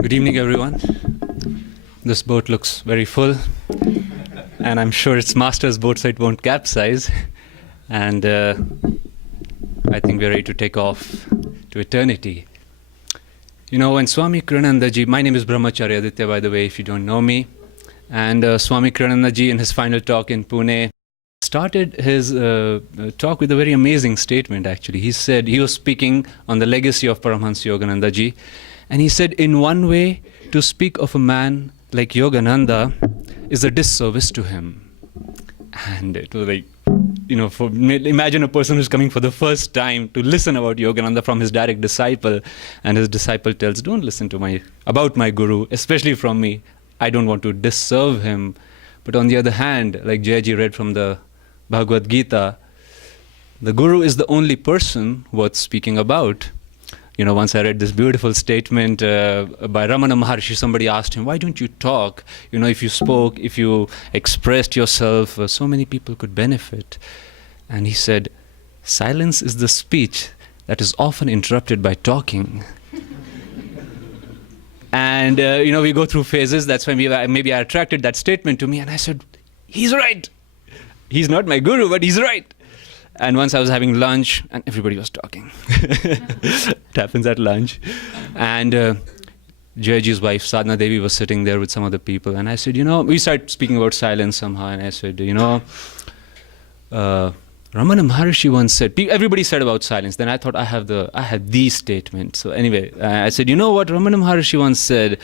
Good evening, everyone. This boat looks very full, and I'm sure it's Master's boat, so it won't capsize. And I think we're ready to take off to eternity. You know, when Swami Kriyanandaji, my name is Brahmacharya Aditya, by the way, if you don't know me, and Swami Kriyanandaji, in his final talk in Pune, started his talk with a very amazing statement, actually. He said, he was speaking on the legacy of Paramahansa Yoganandaji, and he said, in one way, to speak of a man like Yogananda is a disservice to him. And it was like, you know, imagine a person who's coming for the first time to listen about Yogananda from his direct disciple, and his disciple tells, don't listen to about my guru, especially from me. I don't want to disserve him. But on the other hand, like Jayaji read from the Bhagavad Gita, the guru is the only person worth speaking about. You know, once I read this beautiful statement by Ramana Maharshi. Somebody asked him, why don't you talk? You know, if you spoke, if you expressed yourself, so many people could benefit. And he said, silence is the speech that is often interrupted by talking. And, you know, we go through phases. That's why maybe I attracted that statement to me. And I said, he's right. He's not my guru, but he's right. And once I was having lunch, and everybody was talking. It happens at lunch. And Jayaji's wife, Sadhana Devi, was sitting there with some other people. And I said, you know, we started speaking about silence somehow. And I said, you know, Ramana Maharshi once said, everybody said about silence. Then I thought I had the statement. So anyway, I said, you know what Ramana Maharshi once said?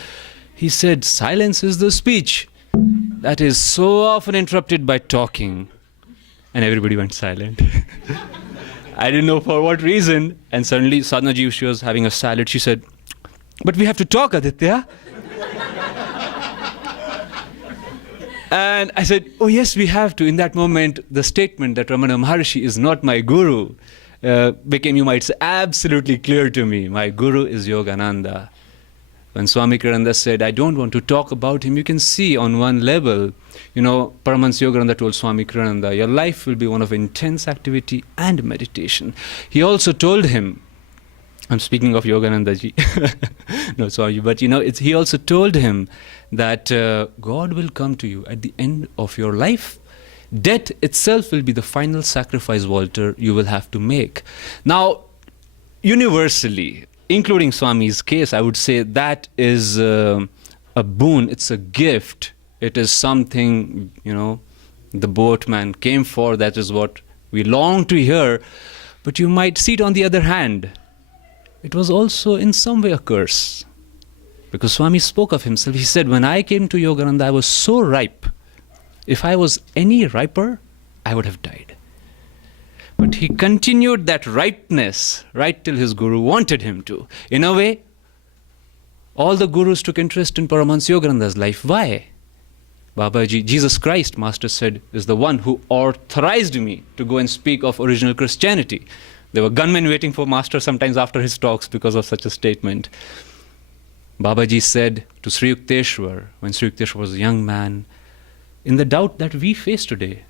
He said, silence is the speech that is so often interrupted by talking. And everybody went silent. I didn't know for what reason. And suddenly Sadhana Ji, she was having a salad. She said, but we have to talk, Aditya. And I said, oh yes, we have to. In that moment, the statement that Ramana Maharshi is not my guru became, you might say, absolutely clear to me. My guru is Yogananda. When Swami Kriyananda said, I don't want to talk about him, you can see on one level, you know, Paramahansa Yogananda told Swami Kriyananda, your life will be one of intense activity and meditation. He also told him, I'm speaking of Yogananda ji, no, sorry, but you know, he also told him that God will come to you at the end of your life. Death itself will be the final sacrifice, Walter, you will have to make. Now, universally, including Swami's case, I would say that is a boon, it's a gift. It is something, you know, the boatman came for, that is what we long to hear. But you might see it on the other hand. It was also in some way a curse. Because Swami spoke of himself, he said, when I came to Yogananda, I was so ripe. If I was any riper, I would have died. But he continued that ripeness right till his guru wanted him to. In a way, all the gurus took interest in Paramahansa Yogananda's life. Why? Babaji, Jesus Christ, Master said, is the one who authorized me to go and speak of original Christianity. There were gunmen waiting for Master sometimes after his talks because of such a statement. Babaji said to Sri Yukteswar, when Sri Yukteswar was a young man, in the doubt that we face today,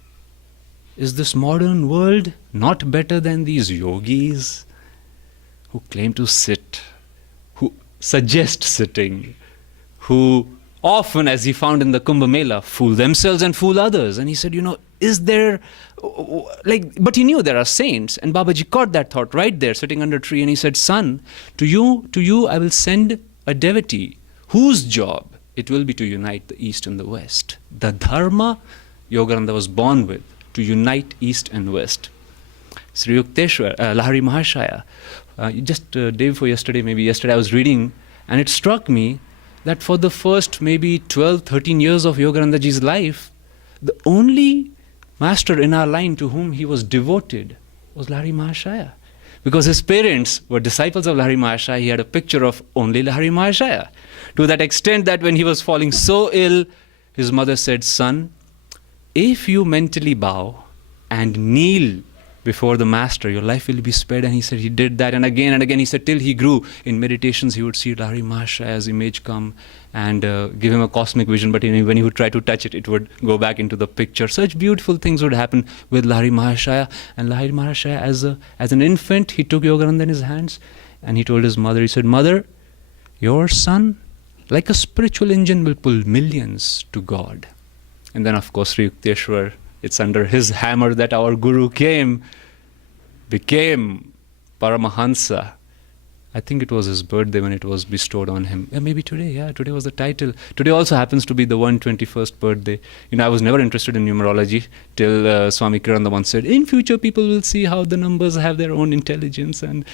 is this modern world not better than these yogis who claim to sit, who suggest sitting, who often, as he found in the Kumbh Mela, fool themselves and fool others? And he said, you know, is there, but he knew there are saints. And Babaji caught that thought right there, sitting under a tree, and he said, son, to you I will send a devotee whose job it will be to unite the East and the West. The dharma Yogananda was born with, to unite East and West. Sri Yukteswar, Lahari Mahashaya, just day before yesterday, maybe yesterday, I was reading, and it struck me that for the first maybe 12, 13 years of Yoganandaji's life, the only master in our line to whom he was devoted was Lahari Mahashaya. Because his parents were disciples of Lahari Mahashaya, he had a picture of only Lahari Mahashaya. To that extent that when he was falling so ill, his mother said, son, if you mentally bow and kneel before the master, your life will be spared. And he said he did that. And again he said till he grew. In meditations he would see Lahari Mahashaya's image come and give him a cosmic vision. But when he would try to touch it, it would go back into the picture. Such beautiful things would happen with Lahari Mahashaya. And Lahari Mahashaya, as an infant, he took Yogananda in his hands and he told his mother, he said, Mother, your son like a spiritual engine, will pull millions to God. And then, of course, Sri Yukteswar, it's under his hammer that our Guru became Paramahansa. I think it was his birthday when it was bestowed on him. Yeah, maybe today. Yeah, today was the title. Today also happens to be the 121st birthday. I was never interested in numerology till Swami Kirananda once said, in future people will see how the numbers have their own intelligence. And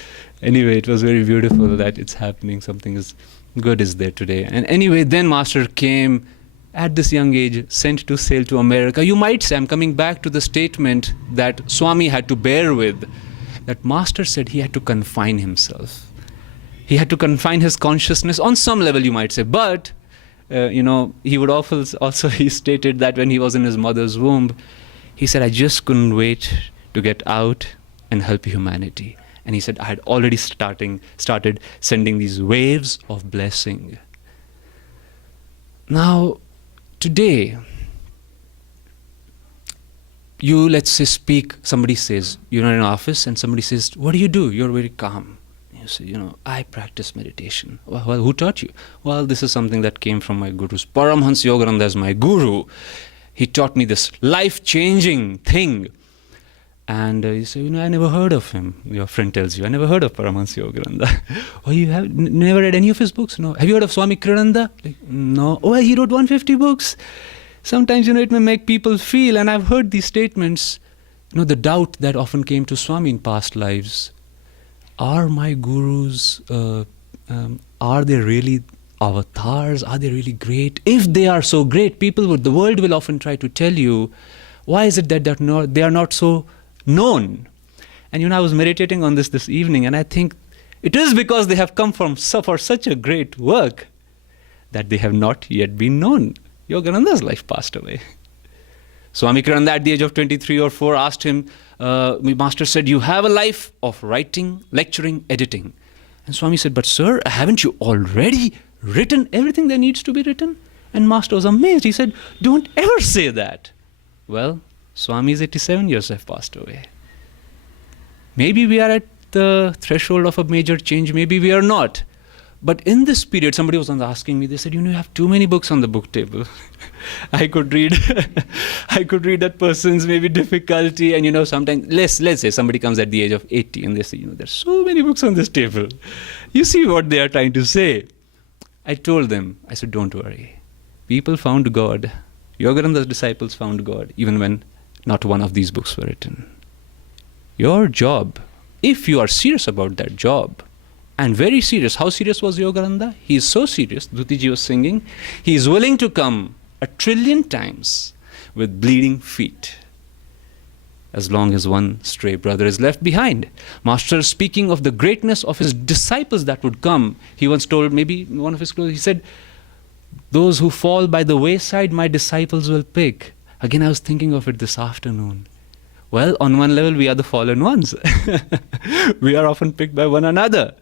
anyway, it was very beautiful that it's happening. Something is good is there today. And anyway, then Master came at this young age, sent to sail to America. You might say, I'm coming back to the statement that Swami had to bear with, that Master said he had to confine himself. He had to confine his consciousness on some level, you might say. But, he would also, he stated that when he was in his mother's womb, he said, I just couldn't wait to get out and help humanity. And he said, I had already started sending these waves of blessing. Now, today, you, let's say, speak, somebody says, you're in an office and somebody says, what do? You're very calm. You say, I practice meditation. Well, who taught you? Well, this is something that came from my gurus. Paramahansa Yogananda is my guru. He taught me this life-changing thing. And you say, I never heard of him. Your friend tells you, I never heard of Paramahansa Yogananda. Oh, you have never read any of his books? No. Have you heard of Swami Kirananda? No. Oh, he wrote 150 books. Sometimes, it may make people feel, and I've heard these statements, the doubt that often came to Swami in past lives. Are my gurus, are they really avatars? Are they really great? If they are so great, the world will often try to tell you, why is it that they are not so known? And I was meditating on this evening, and I think it is because they have come for such a great work that they have not yet been known. Yogananda's life passed away. Swami Kirananda at the age of 23 or 4 asked him, Master said, you have a life of writing, lecturing, editing. And Swami said, but sir, haven't you already written everything that needs to be written? And Master was amazed. He said, don't ever say that. Well, Swami's 87 years have passed away. Maybe we are at the threshold of a major change, maybe we are not. But in this period, somebody was asking me, they said, you have too many books on the book table. I could read that person's maybe difficulty, and sometimes, let's say somebody comes at the age of 80 and they say, there's so many books on this table. You see what they are trying to say. I told them, I said, don't worry. People found God. Yogananda's disciples found God, even when not one of these books were written. Your job, if you are serious about that job, and very serious. How serious was Yogananda? He is so serious, Dhutiji was singing, he is willing to come 1 trillion times with bleeding feet, as long as one stray brother is left behind. Master, speaking of the greatness of his disciples that would come, he once told, maybe one of his clothes, he said, those who fall by the wayside, my disciples will pick. Again, I was thinking of it this afternoon. Well, on one level, we are the fallen ones. We are often picked by one another.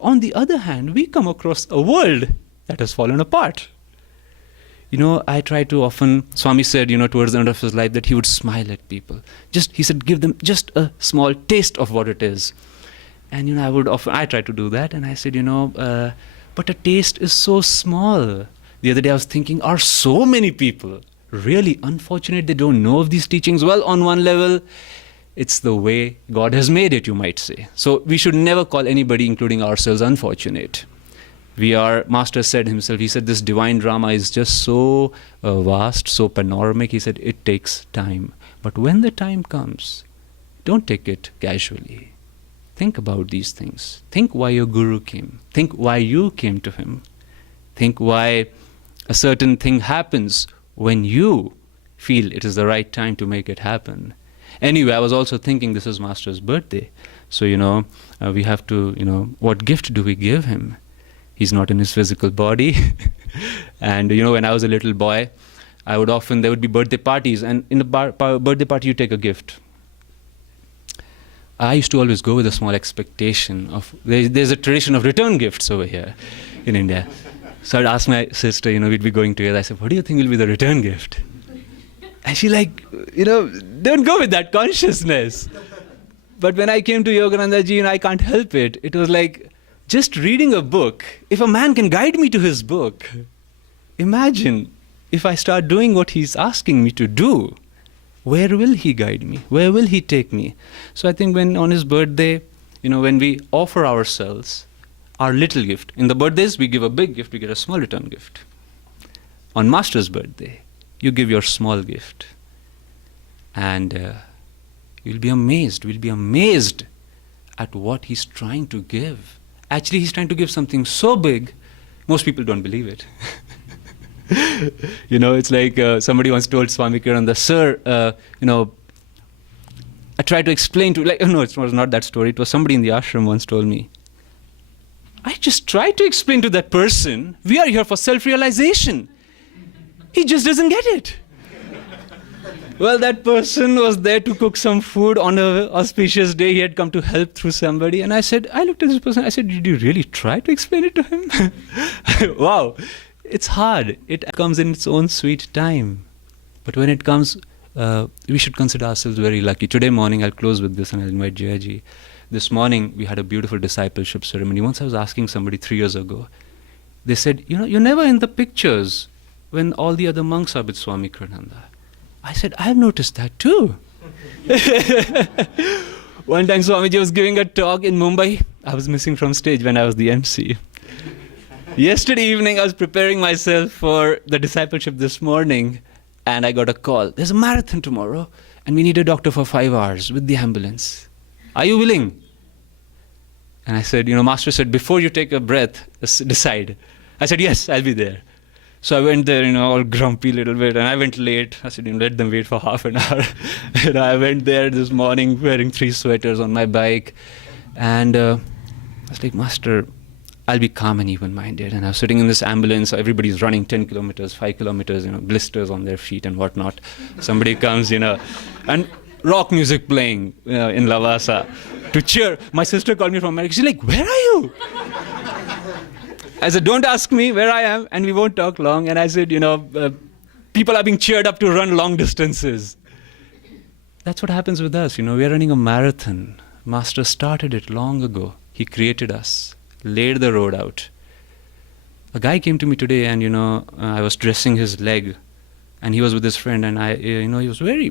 On the other hand, we come across a world that has fallen apart. I try to often, Swami said, towards the end of his life, that he would smile at people. He said, give them just a small taste of what it is. And, I try to do that. And I said, but a taste is so small. The other day I was thinking, are so many people really unfortunate they don't know of these teachings? Well, on one level, it's the way God has made it, you might say. So we should never call anybody, including ourselves, unfortunate. Master said himself, he said, this divine drama is just so vast, so panoramic. He said, it takes time. But when the time comes, don't take it casually. Think about these things. Think why your guru came. Think why you came to him. Think why a certain thing happens when you feel it is the right time to make it happen. Anyway, I was also thinking this is Master's birthday. So, we have to, what gift do we give him? He's not in his physical body. And, when I was a little boy, there would be birthday parties. And in a birthday party, you take a gift. I used to always go with a small expectation of, there's a tradition of return gifts over here in India. So I'd ask my sister, we'd be going together. I said, what do you think will be the return gift? And she don't go with that consciousness. But when I came to Yogananda ji, I can't help it. It was like, just reading a book, if a man can guide me to his book, imagine if I start doing what he's asking me to do, where will he guide me? Where will he take me? So I think when on his birthday, when we offer ourselves, our little gift. In the birthdays, we give a big gift, we get a small return gift. On Master's birthday, you give your small gift. And you'll be amazed. We'll be amazed at what he's trying to give. Actually, he's trying to give something so big, most people don't believe it. It's like somebody once told Swami Kirananda, sir, I tried to explain to, no, it was not that story. It was somebody in the ashram once told me, I just tried to explain to that person, we are here for self-realization. He just doesn't get it. Well, that person was there to cook some food on an auspicious day. He had come to help through somebody. And I looked at this person, I said, did you really try to explain it to him? Wow, it's hard. It comes in its own sweet time. But when it comes, we should consider ourselves very lucky. Today morning, I'll close with this and I'll invite Jayaji. This morning, we had a beautiful discipleship ceremony. Once I was asking somebody 3 years ago, they said, you're never in the pictures when all the other monks are with Swami Kirananda. I said, I've noticed that too. One time Swamiji was giving a talk in Mumbai. I was missing from stage when I was the MC. Yesterday evening, I was preparing myself for the discipleship this morning, and I got a call. There's a marathon tomorrow, and we need a doctor for 5 hours with the ambulance. Are you willing? And I said, Master said, before you take a breath, decide. I said, yes, I'll be there. So I went there, all grumpy a little bit, and I went late. I said, let them wait for half an hour. I went there this morning wearing 3 sweaters on my bike. And I was like, Master, I'll be calm and even-minded. And I was sitting in this ambulance. Everybody's running 10 kilometers, 5 kilometers, blisters on their feet and whatnot. Somebody comes, and rock music playing in Lavasa to cheer. My sister called me from America. She's like, where are you? I said, don't ask me where I am, and we won't talk long. And I said, people are being cheered up to run long distances. That's what happens with us. We're running a marathon. Master started it long ago. He created us, laid the road out. A guy came to me today, and, I was dressing his leg, and he was with his friend, and he was very,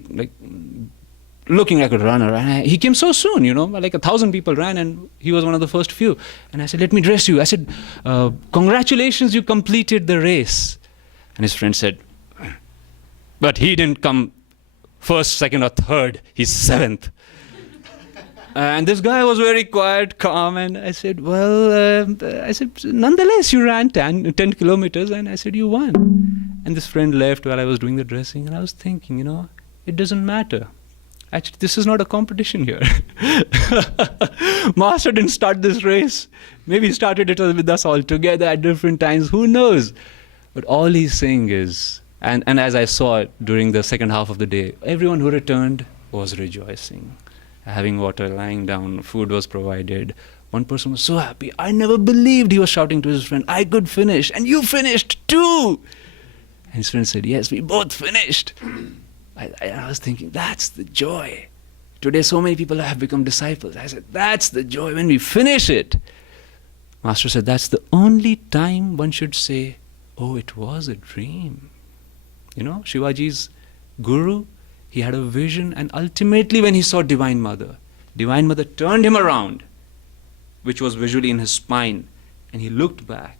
looking like a runner. And he came so soon, 1,000 people ran, and he was one of the first few. And I said, let me dress you. I said, congratulations, you completed the race. And his friend said, but he didn't come first, second, or third. He's 7th. And this guy was very quiet, calm. And I said, nonetheless, you ran 10 kilometers. And I said, you won. And this friend left while I was doing the dressing. And I was thinking, it doesn't matter. Actually, this is not a competition here. Master didn't start this race. Maybe he started it with us all together at different times. Who knows? But all he's saying is, and as I saw it during the second half of the day, everyone who returned was rejoicing. Having water, lying down, food was provided. One person was so happy. I never believed, he was shouting to his friend, I could finish, and you finished too. And his friend said, yes, we both finished. I was thinking, that's the joy. Today so many people have become disciples. I said, that's the joy when we finish it. Master said, that's the only time one should say, oh, it was a dream. Shivaji's guru, he had a vision, and ultimately when he saw Divine Mother turned him around, which was visually in his spine, and he looked back,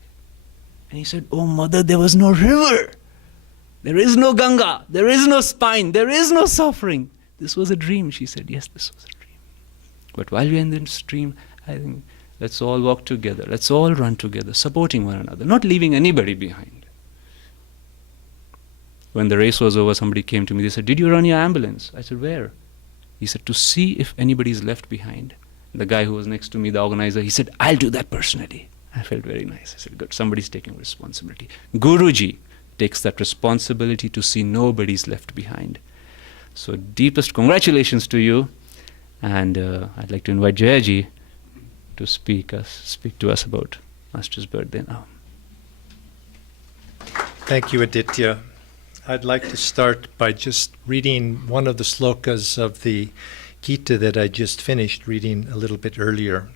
and he said, oh Mother, there was no river. There is no Ganga, there is no spine, there is no suffering. This was a dream. She said, yes, this was a dream. But while we're in this dream, I think let's all walk together, let's all run together, supporting one another, not leaving anybody behind. When the race was over, somebody came to me, they said, did you run your ambulance? I said, where? He said, to see if anybody's left behind. The guy who was next to me, the organizer, he said, I'll do that personally. I felt very nice. I said, good, somebody's taking responsibility. Guruji takes that responsibility to see nobody's left behind. So deepest congratulations to you, and I'd like to invite Jayaji to speak to us about Master's birthday now. Thank you, Aditya. I'd like to start by just reading one of the slokas of the Gita that I just finished reading a little bit earlier.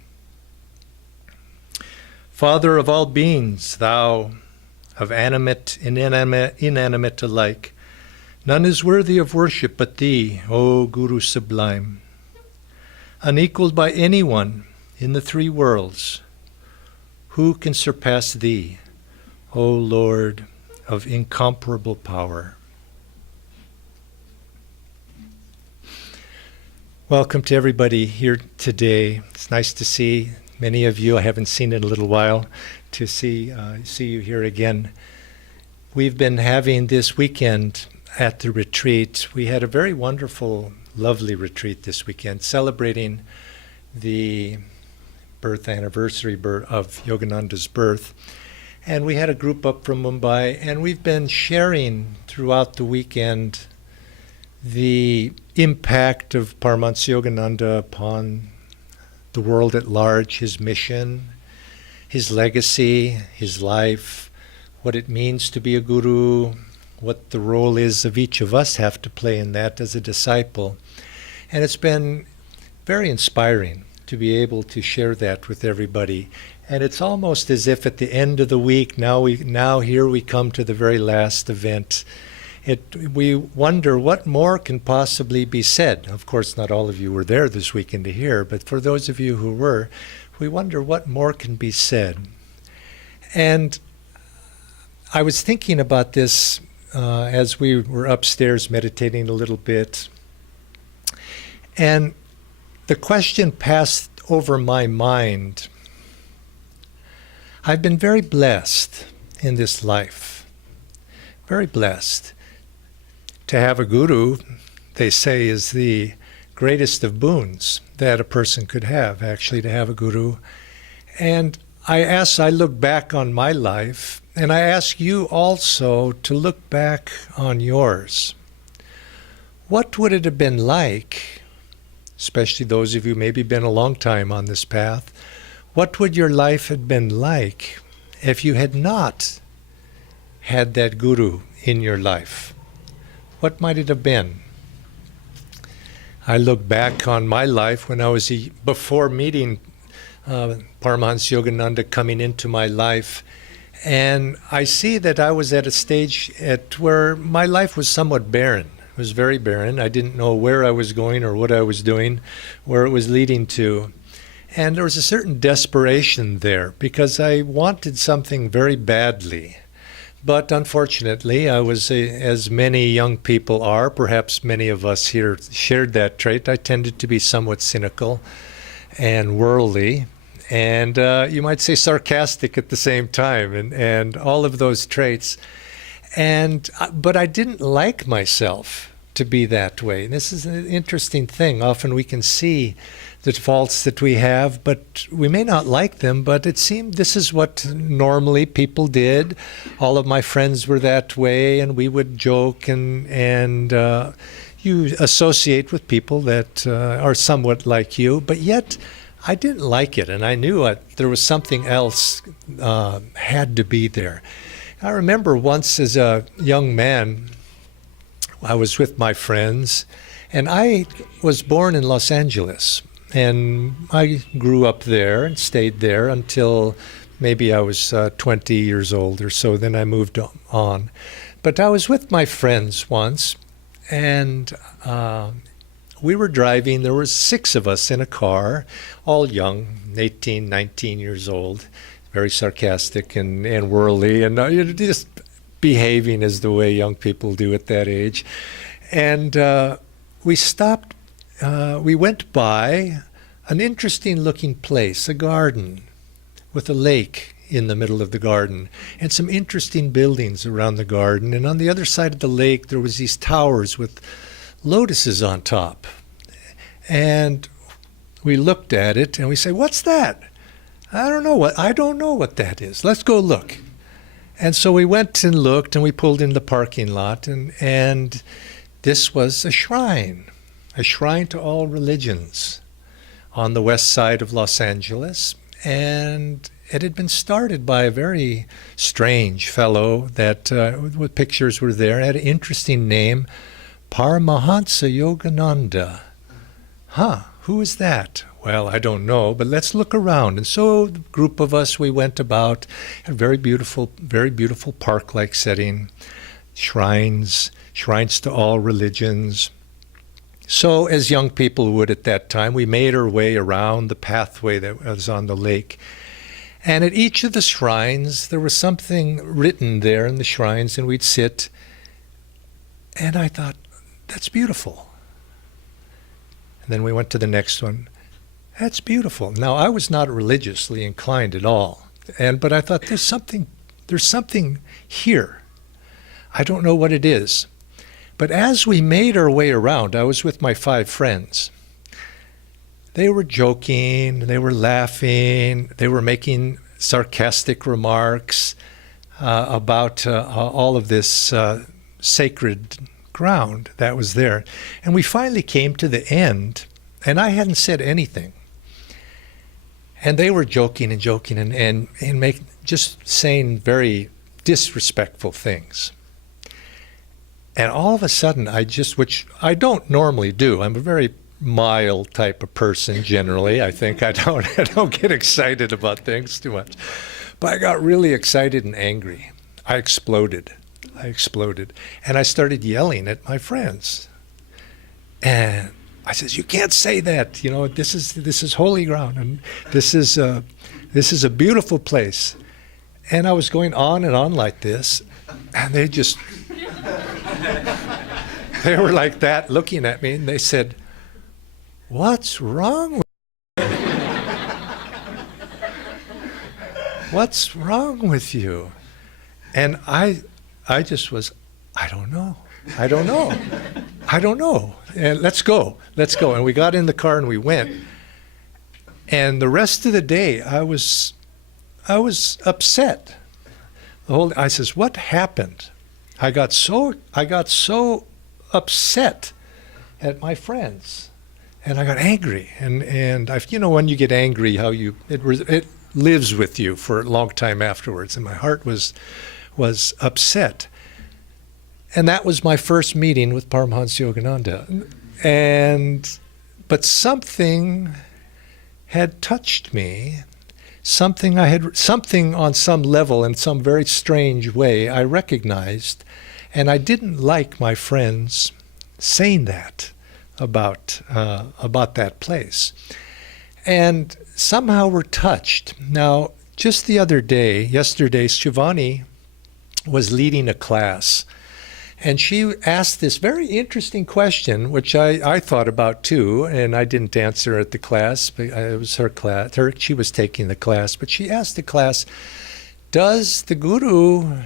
Father of all beings, thou, of animate and inanimate alike, none is worthy of worship but thee, O Guru sublime. Unequaled by anyone in the three worlds, who can surpass thee, O Lord of incomparable power? Welcome to everybody here today. It's nice to see many of you. I haven't seen in a little while. To see you here again. We've been having this weekend at the retreat. We had a very wonderful, lovely retreat this weekend, celebrating the birth anniversary of Yogananda's birth. And we had a group up from Mumbai, and we've been sharing throughout the weekend the impact of Paramahansa Yogananda upon the world at large, his mission, his legacy, his life, what it means to be a guru, what the role is of each of us have to play in that as a disciple. And it's been very inspiring to be able to share that with everybody. And it's almost as if at the end of the week, now here we come to the very last event. We wonder what more can possibly be said. Of course, not all of you were there this weekend to hear, but for those of you who were, we wonder what more can be said. And I was thinking about this as we were upstairs meditating a little bit. And the question passed over my mind. I've been very blessed in this life, very blessed. To have a guru, they say, is the greatest of boons that a person could have, actually, to have a guru. And I look back on my life, and I ask you also to look back on yours. What would it have been like, especially those of you maybe been a long time on this path, what would your life have been like if you had not had that guru in your life? What might it have been? I look back on my life when I was before meeting Paramahansa Yogananda coming into my life, and I see that I was at a stage where my life was somewhat barren. It was very barren. I didn't know where I was going or what I was doing, where it was leading to. And there was a certain desperation there because I wanted something very badly. But unfortunately, I was, as many young people are, perhaps many of us here shared that trait, I tended to be somewhat cynical and worldly, and you might say sarcastic at the same time, and all of those traits. But I didn't like myself to be that way. And this is an interesting thing. Often we can see the faults that we have, but we may not like them, but it seemed this is what normally people did. All of my friends were that way, and we would joke, and you associate with people that are somewhat like you, but yet I didn't like it, and I knew there was something else had to be there. I remember once as a young man, I was with my friends, and I was born in Los Angeles. And I grew up there and stayed there until maybe I was 20 years old or so. Then I moved on. But I was with my friends once, and we were driving. There were 6 of us in a car, all young, 18, 19 years old, very sarcastic and worldly, and just behaving as the way young people do at that age. And we stopped. We went by an interesting looking place, a garden with a lake in the middle of the garden and some interesting buildings around the garden. And on the other side of the lake, there was these towers with lotuses on top. And we looked at it and we said, "What's that? I don't know what that is. Let's go look." And so we went and looked, and we pulled in the parking lot, and this was a shrine to all religions on the west side of Los Angeles. And it had been started by a very strange fellow that, with pictures were there, had an interesting name, Paramahansa Yogananda. Who is that? Well, I don't know, but let's look around. And so the group of us, we went about a very beautiful park-like setting, shrines to all religions. So as young people would at that time, we made our way around the pathway that was on the lake. And at each of the shrines, there was something written there in the shrines, and we'd sit. And I thought, that's beautiful. And then we went to the next one. That's beautiful. Now, I was not religiously inclined at all. But I thought, there's something here. I don't know what it is. But as we made our way around, I was with my 5 friends. They were joking, they were laughing, they were making sarcastic remarks about all of this sacred ground that was there. And we finally came to the end, and I hadn't said anything. And they were joking and just saying very disrespectful things. And all of a sudden, which I don't normally do, I'm a very mild type of person generally. I think I don't get excited about things too much. But I got really excited and angry. I exploded. And I started yelling at my friends. And I says, you can't say that. You know, this is holy ground, and this is a beautiful place. And I was going on and on like this, and they were like that looking at me, and they said, what's wrong with you? What's wrong with you? And I just was, I don't know. And let's go. And we got in the car and we went. And the rest of the day, I was upset. I says, what happened? I got so upset at my friends, and I got angry. And when you get angry, it lives with you for a long time afterwards. And my heart was upset. And that was my first meeting with Paramahansa Yogananda. But something had touched me. Something on some level, in some very strange way, I recognized. And I didn't like my friends saying that about that place. And somehow we're touched. Now, just yesterday, Shivani was leading a class. And she asked this very interesting question, which I thought about too, and I didn't answer at the class. But it was her class. She was taking the class. But she asked the class, does the Guru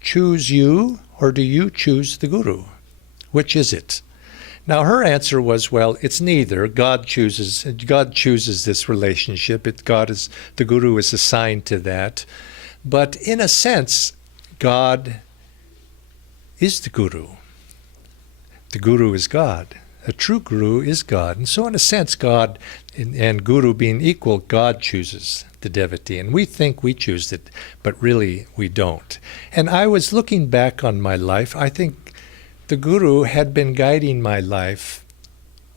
choose you, or do you choose the Guru? Which is it? Now her answer was, well, it's neither. God chooses this relationship. The Guru is assigned to that. But in a sense, God is the Guru. The Guru is God. A true Guru is God. And so in a sense, God and Guru being equal, God chooses the devotee. And we think we choose it, but really we don't. And I was looking back on my life. I think the Guru had been guiding my life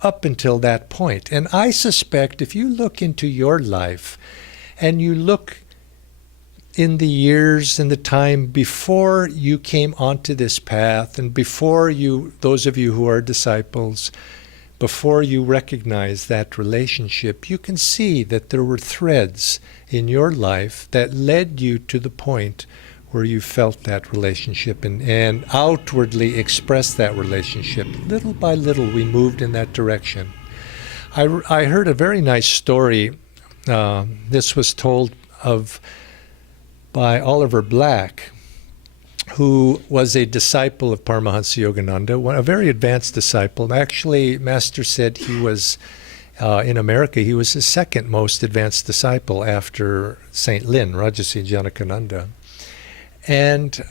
up until that point. And I suspect if you look into your life and you look in the years and the time before you came onto this path, and before those of you who are disciples, before you recognize that relationship, you can see that there were threads in your life that led you to the point where you felt that relationship and outwardly expressed that relationship. Little by little, we moved in that direction. I heard a very nice story. This was told by Oliver Black, who was a disciple of Paramahansa Yogananda, a very advanced disciple. Actually, Master said he was, in America, he was his second most advanced disciple after St. Lin, Rajarsi Janakananda. And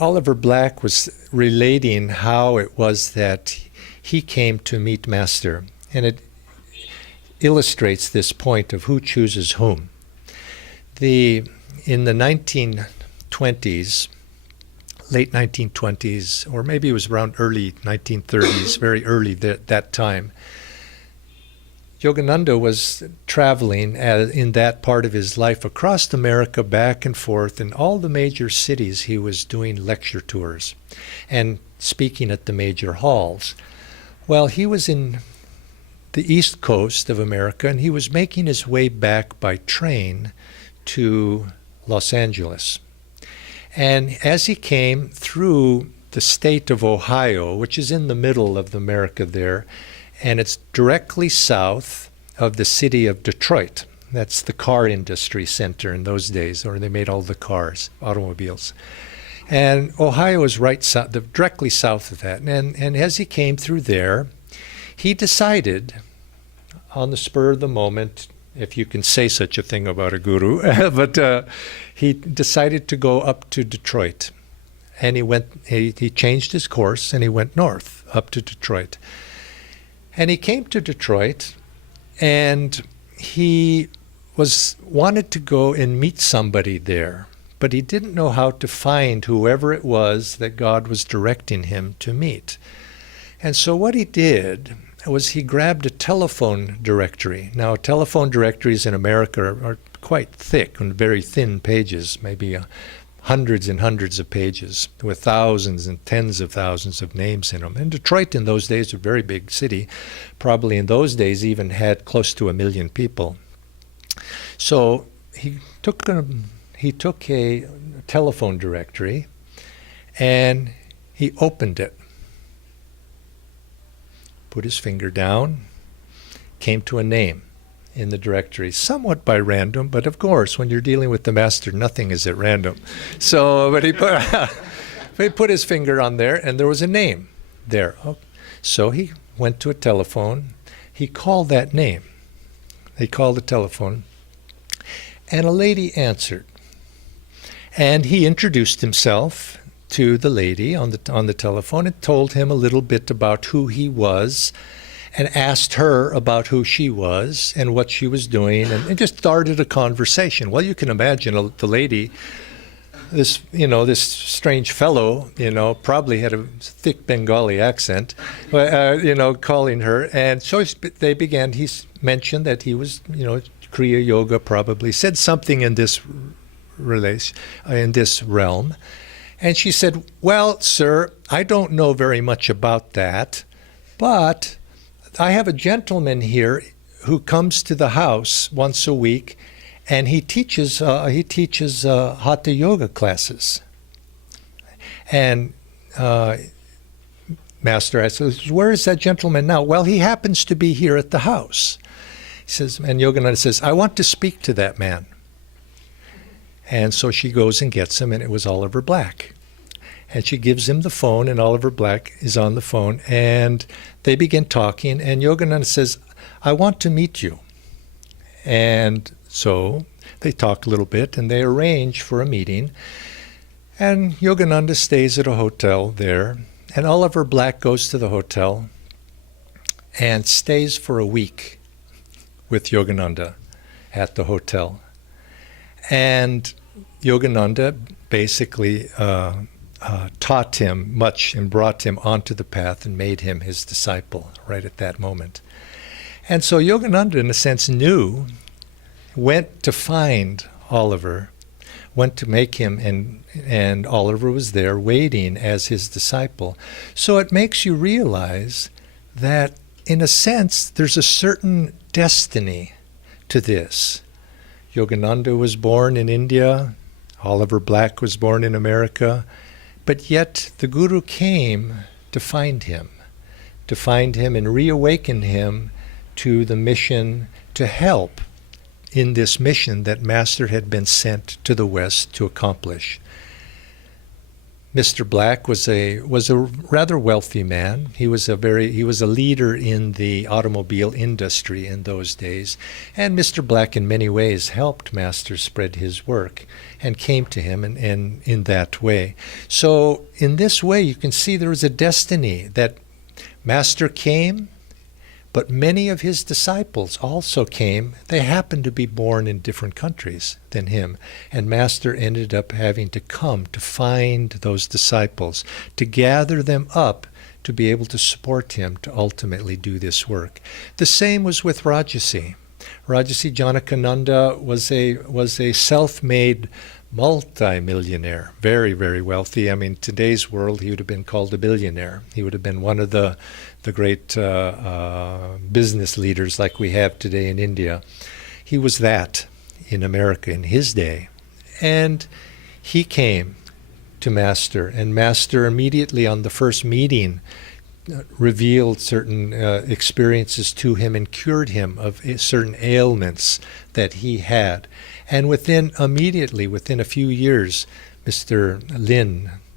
Oliver Black was relating how it was that he came to meet Master. And it illustrates this point of who chooses whom. In the 1920s, late 1920s, or maybe it was around early 1930s, very early that time, Yogananda was traveling in that part of his life across America, back and forth, in all the major cities. He was doing lecture tours and speaking at the major halls. Well, he was in the East Coast of America, and he was making his way back by train to Los Angeles. And as he came through the state of Ohio, which is in the middle of America there, and it's directly south of the city of Detroit. That's the car industry center in those days, or they made all the cars, automobiles. And Ohio is right directly south of that. And as he came through there, he decided on the spur of the moment, if you can say such a thing about a guru, but he decided to go up to Detroit. And he changed his course and he went north up to Detroit. And he came to Detroit, and he wanted to go and meet somebody there, but he didn't know how to find whoever it was that God was directing him to meet. And so what he did was he grabbed a telephone directory. Now, telephone directories in America are quite thick and very thin pages, maybe hundreds and hundreds of pages with thousands and tens of thousands of names in them. And Detroit in those days, a very big city, probably in those days even had close to 1 million people. So he took a telephone directory and he opened it, put his finger down, came to a name in the directory, somewhat by random, but of course, when you're dealing with the master, nothing is at random. So, but he put his finger on there, and there was a name there. So he went to a telephone. He called that name. He called the telephone, and a lady answered. And he introduced himself to the lady on the telephone and told him a little bit about who he was, and asked her about who she was and what she was doing, and just started a conversation. Well, you can imagine the lady, this strange fellow, probably had a thick Bengali accent, calling her. And so they began. He mentioned that he was, Kriya Yoga, probably said something in this realm. And she said, "Well, sir, I don't know very much about that, but I have a gentleman here who comes to the house once a week, and he teaches Hatha Yoga classes." And Master asks, "Where is that gentleman now?" "Well, he happens to be here at the house." He says, and Yogananda says, "I want to speak to that man." And so she goes and gets him, and it was Oliver Black. And she gives him the phone, and Oliver Black is on the phone, and they begin talking, and Yogananda says, "I want to meet you." And so they talk a little bit, and they arrange for a meeting, and Yogananda stays at a hotel there, and Oliver Black goes to the hotel and stays for a week with Yogananda at the hotel. And Yogananda basically taught him much and brought him onto the path and made him his disciple right at that moment. And so Yogananda, in a sense, went to find Oliver, went to make him, and Oliver was there waiting as his disciple. So it makes you realize that, in a sense, there's a certain destiny to this. Yogananda was born in India, Oliver Black was born in America, but yet the Guru came to find him and reawaken him to the mission, to help in this mission that Master had been sent to the West to accomplish. Mr. Black was a rather wealthy man. He was a leader in the automobile industry in those days, and Mr. Black in many ways helped Master spread his work and came to him in that way. So in this way you can see there was a destiny that Master came, but many of his disciples also came. They happened to be born in different countries than him. And Master ended up having to come to find those disciples, to gather them up, to be able to support him to ultimately do this work. The same was with Rajasi. Rajasi Janakananda was a self-made multi-millionaire, very, very wealthy. I mean, in today's world, he would have been called a billionaire. He would have been one of the great business leaders like we have today in India. He was that in America in his day. And he came to Master, and Master immediately on the first meeting revealed certain experiences to him and cured him of certain ailments that he had. And immediately within a few years, Mr.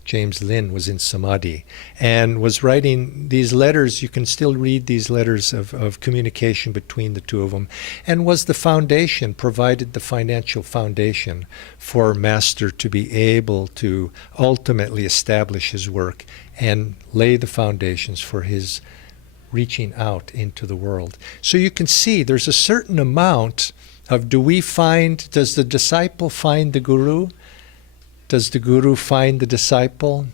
James Lynn was in Samadhi and was writing these letters. You can still read these letters of communication between the two of them, and was the foundation, provided the financial foundation for Master to be able to ultimately establish his work and lay the foundations for his reaching out into the world. So you can see there's a certain amount of does the disciple find the guru? Does the guru find the disciple?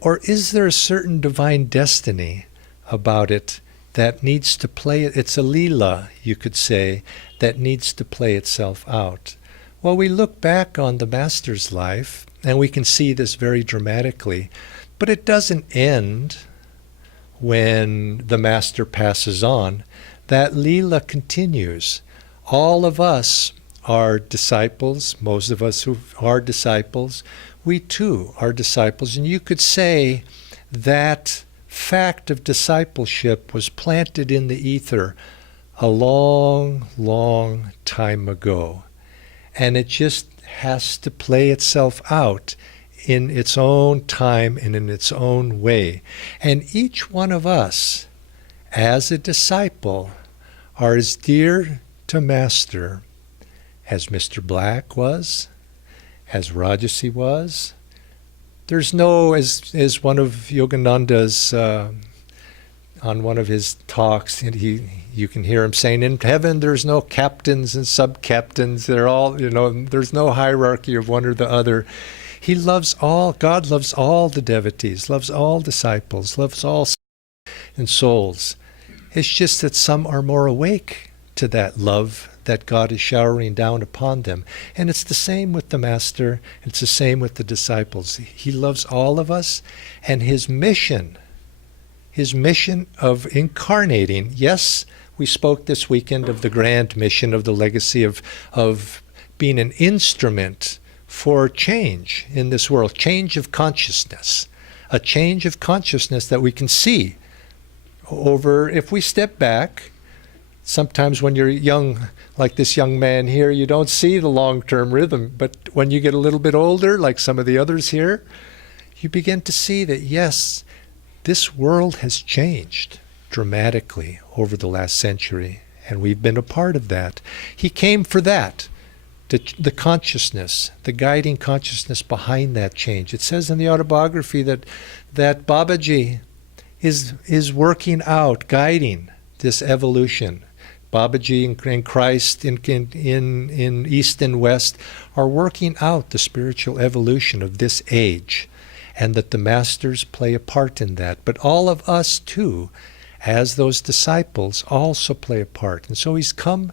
Or is there a certain divine destiny about it that needs to play it? It's a leela, you could say, that needs to play itself out. Well, we look back on the Master's life, and we can see this very dramatically, but it doesn't end when the Master passes on. That leela continues. All of us are disciples, most of us who are disciples, we too are disciples. And you could say that fact of discipleship was planted in the ether a long, long time ago. And it just has to play itself out in its own time and in its own way. And each one of us, as a disciple, are as dear to Master as Mr. Black was, as Rajasi was. There's no, as one of Yogananda's, on one of his talks, and you can hear him saying, in heaven there's no captains and sub-captains. They're all, there's no hierarchy of one or the other. He loves all, God loves all the devotees, loves all disciples, loves all and souls. It's just that some are more awake to that love that God is showering down upon them. And it's the same with the Master. It's the same with the disciples. He loves all of us, and his mission of incarnating. Yes, we spoke this weekend of the grand mission of the legacy of being an instrument for change in this world, change of consciousness, a change of consciousness that we can see over, if we step back. Sometimes when you're young, like this young man here, you don't see the long-term rhythm. But when you get a little bit older, like some of the others here, you begin to see that, yes, this world has changed dramatically over the last century, and we've been a part of that. He came for that, the consciousness, the guiding consciousness behind that change. It says in the autobiography that Babaji is working out, guiding this evolution. Babaji and Christ in East and West are working out the spiritual evolution of this age, and that the Masters play a part in that. But all of us too, as those disciples, also play a part. And so he's come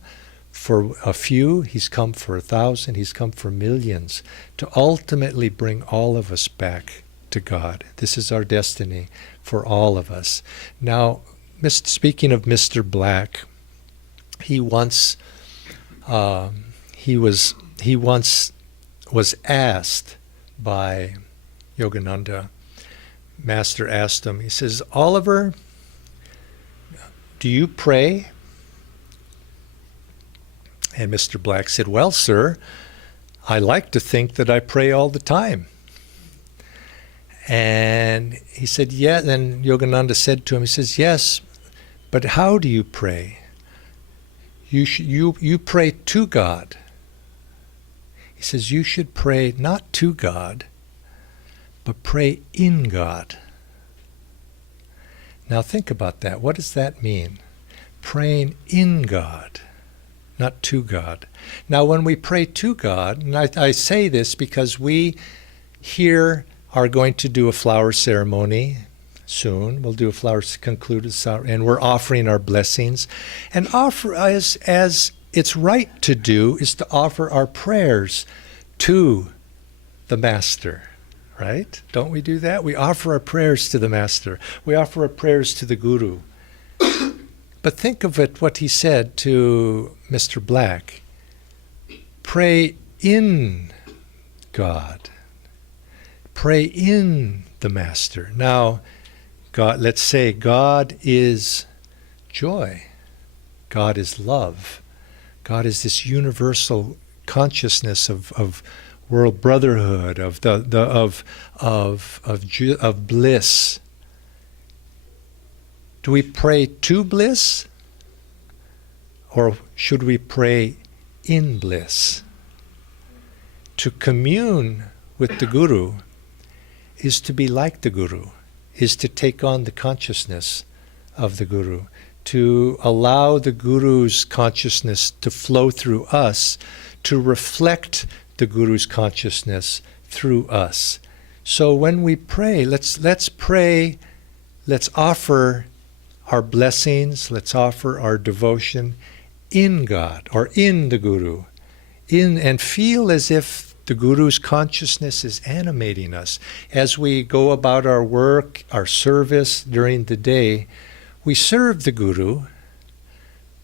for a few, he's come for 1,000, he's come for millions, to ultimately bring all of us back to God. This is our destiny for all of us. Now, speaking of Mr. Black, he once was asked by Yogananda. Master asked him, he says, Oliver, do you pray? And Mr. Black said, well, sir, I like to think that I pray all the time. And he said, yeah. Then Yogananda said to him, he says, yes, but how do you pray? You pray to God. He says, you should pray not to God, but pray in God. Now think about that. What does that mean? Praying in God, not to God. Now when we pray to God, and I say this because we here are going to do a flower ceremony soon. We'll do a flowers to conclude us out, and we're offering our blessings. And offer, as it's right to do, is to offer our prayers to the Master, right? Don't we do that? We offer our prayers to the Master. We offer our prayers to the Guru. But think of it, what he said to Mr. Black. Pray in God. Pray in the Master. Now, God, let's say God is joy. God is love. God is this universal consciousness of world brotherhood, of bliss. Do we pray to bliss, or should we pray in bliss? To commune with the Guru is to be like the Guru, is to take on the consciousness of the Guru, to allow the Guru's consciousness to flow through us, to reflect the Guru's consciousness through us. So when we pray, let's pray, let's offer our blessings, let's offer our devotion in God or in the Guru, and feel as if the Guru's consciousness is animating us. As we go about our work, our service during the day, we serve the Guru,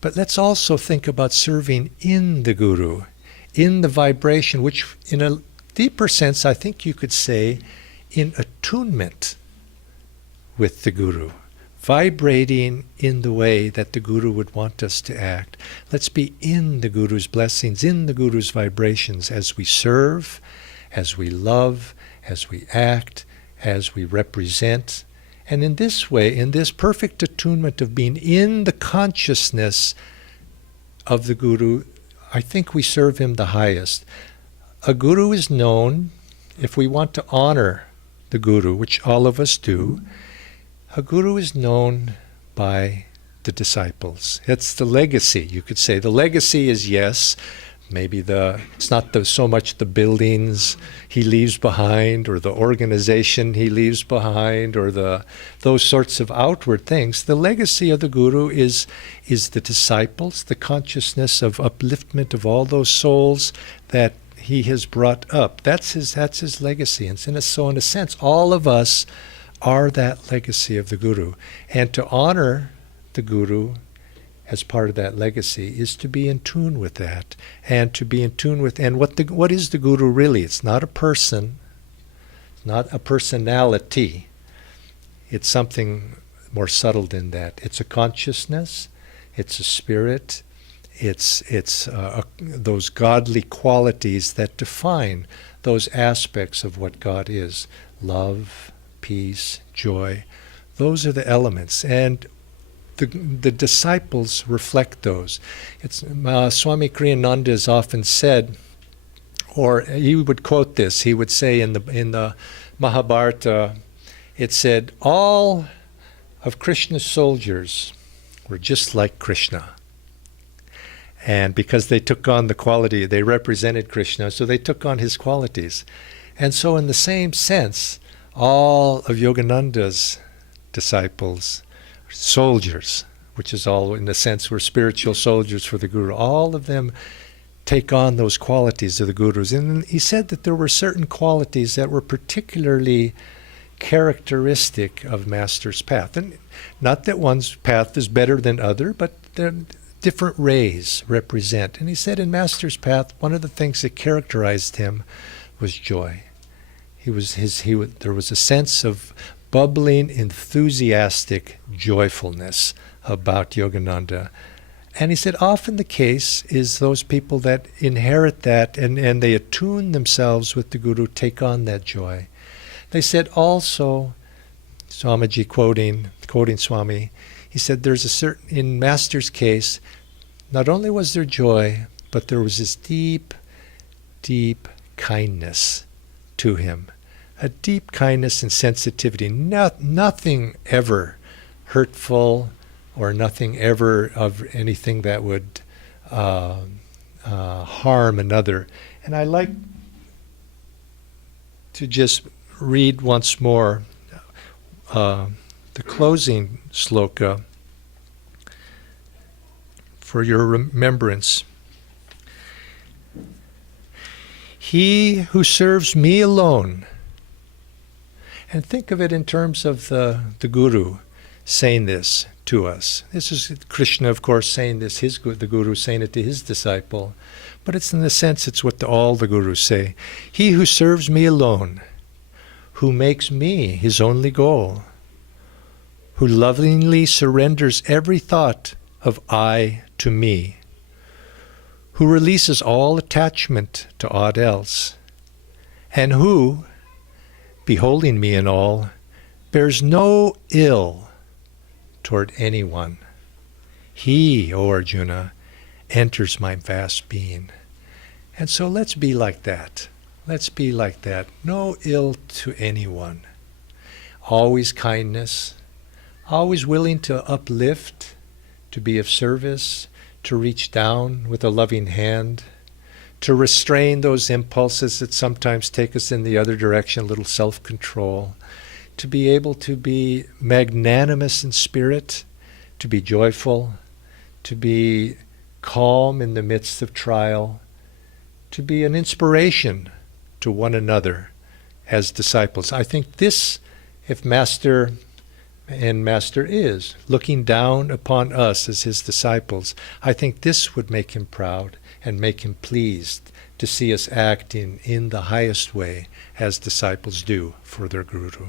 but let's also think about serving in the Guru, in the vibration, which in a deeper sense, I think you could say, in attunement with the Guru, vibrating in the way that the Guru would want us to act. Let's be in the Guru's blessings, in the Guru's vibrations as we serve, as we love, as we act, as we represent. And in this way, in this perfect attunement of being in the consciousness of the Guru, I think we serve him the highest. A Guru is known, if we want to honor the Guru, which all of us do, a Guru is known by the disciples. It's the legacy, you could say. The legacy is, yes, maybe it's not so much the buildings he leaves behind or the organization he leaves behind or those sorts of outward things. The legacy of the Guru is the disciples, the consciousness of upliftment of all those souls that he has brought up. That's his legacy. And so in a sense, all of us are that legacy of the Guru. And to honor the Guru as part of that legacy is to be in tune with that, and to be in tune with, and what is the Guru really? It's not a person, it's not a personality. It's something more subtle than that. It's a consciousness, it's a spirit, it's those godly qualities that define those aspects of what God is. Love, peace, joy. Those are the elements. And the disciples reflect those. Swami Kriyananda has often said, or he would quote this, he would say in the Mahabharata, it said, all of Krishna's soldiers were just like Krishna. And because they took on the quality, they represented Krishna, so they took on his qualities. And so in the same sense, all of Yogananda's disciples, soldiers, which is all in the sense we're spiritual soldiers for the Guru, all of them take on those qualities of the Gurus. And he said that there were certain qualities that were particularly characteristic of Master's path. And not that one's path is better than other, but different rays represent. And he said in Master's path, one of the things that characterized him was joy. There was a sense of bubbling, enthusiastic joyfulness about Yogananda. And he said often the case is those people that inherit that and they attune themselves with the Guru take on that joy. They said also, Swamiji quoting Swami, he said there's a certain, in Master's case, not only was there joy, but there was this deep, deep kindness to him. A deep kindness and sensitivity, nothing ever hurtful or nothing ever of anything that would harm another. And I like to just read once more the closing sloka for your remembrance. He who serves me alone. And think of it in terms of the Guru saying this to us. This is Krishna, of course, saying this, the Guru saying it to his disciple. But it's in the sense, it's what all the Gurus say. He who serves me alone, who makes me his only goal, who lovingly surrenders every thought of I to me, who releases all attachment to aught else, and who, beholding me in all, bears no ill toward anyone. He, O Arjuna, enters my vast being. And so let's be like that. Let's be like that. No ill to anyone. Always kindness. Always willing to uplift, to be of service, to reach down with a loving hand, to restrain those impulses that sometimes take us in the other direction, a little self-control, to be able to be magnanimous in spirit, to be joyful, to be calm in the midst of trial, to be an inspiration to one another as disciples. I think this, if Master is looking down upon us as his disciples, I think this would make him proud and make him pleased to see us acting in the highest way as disciples do for their Guru.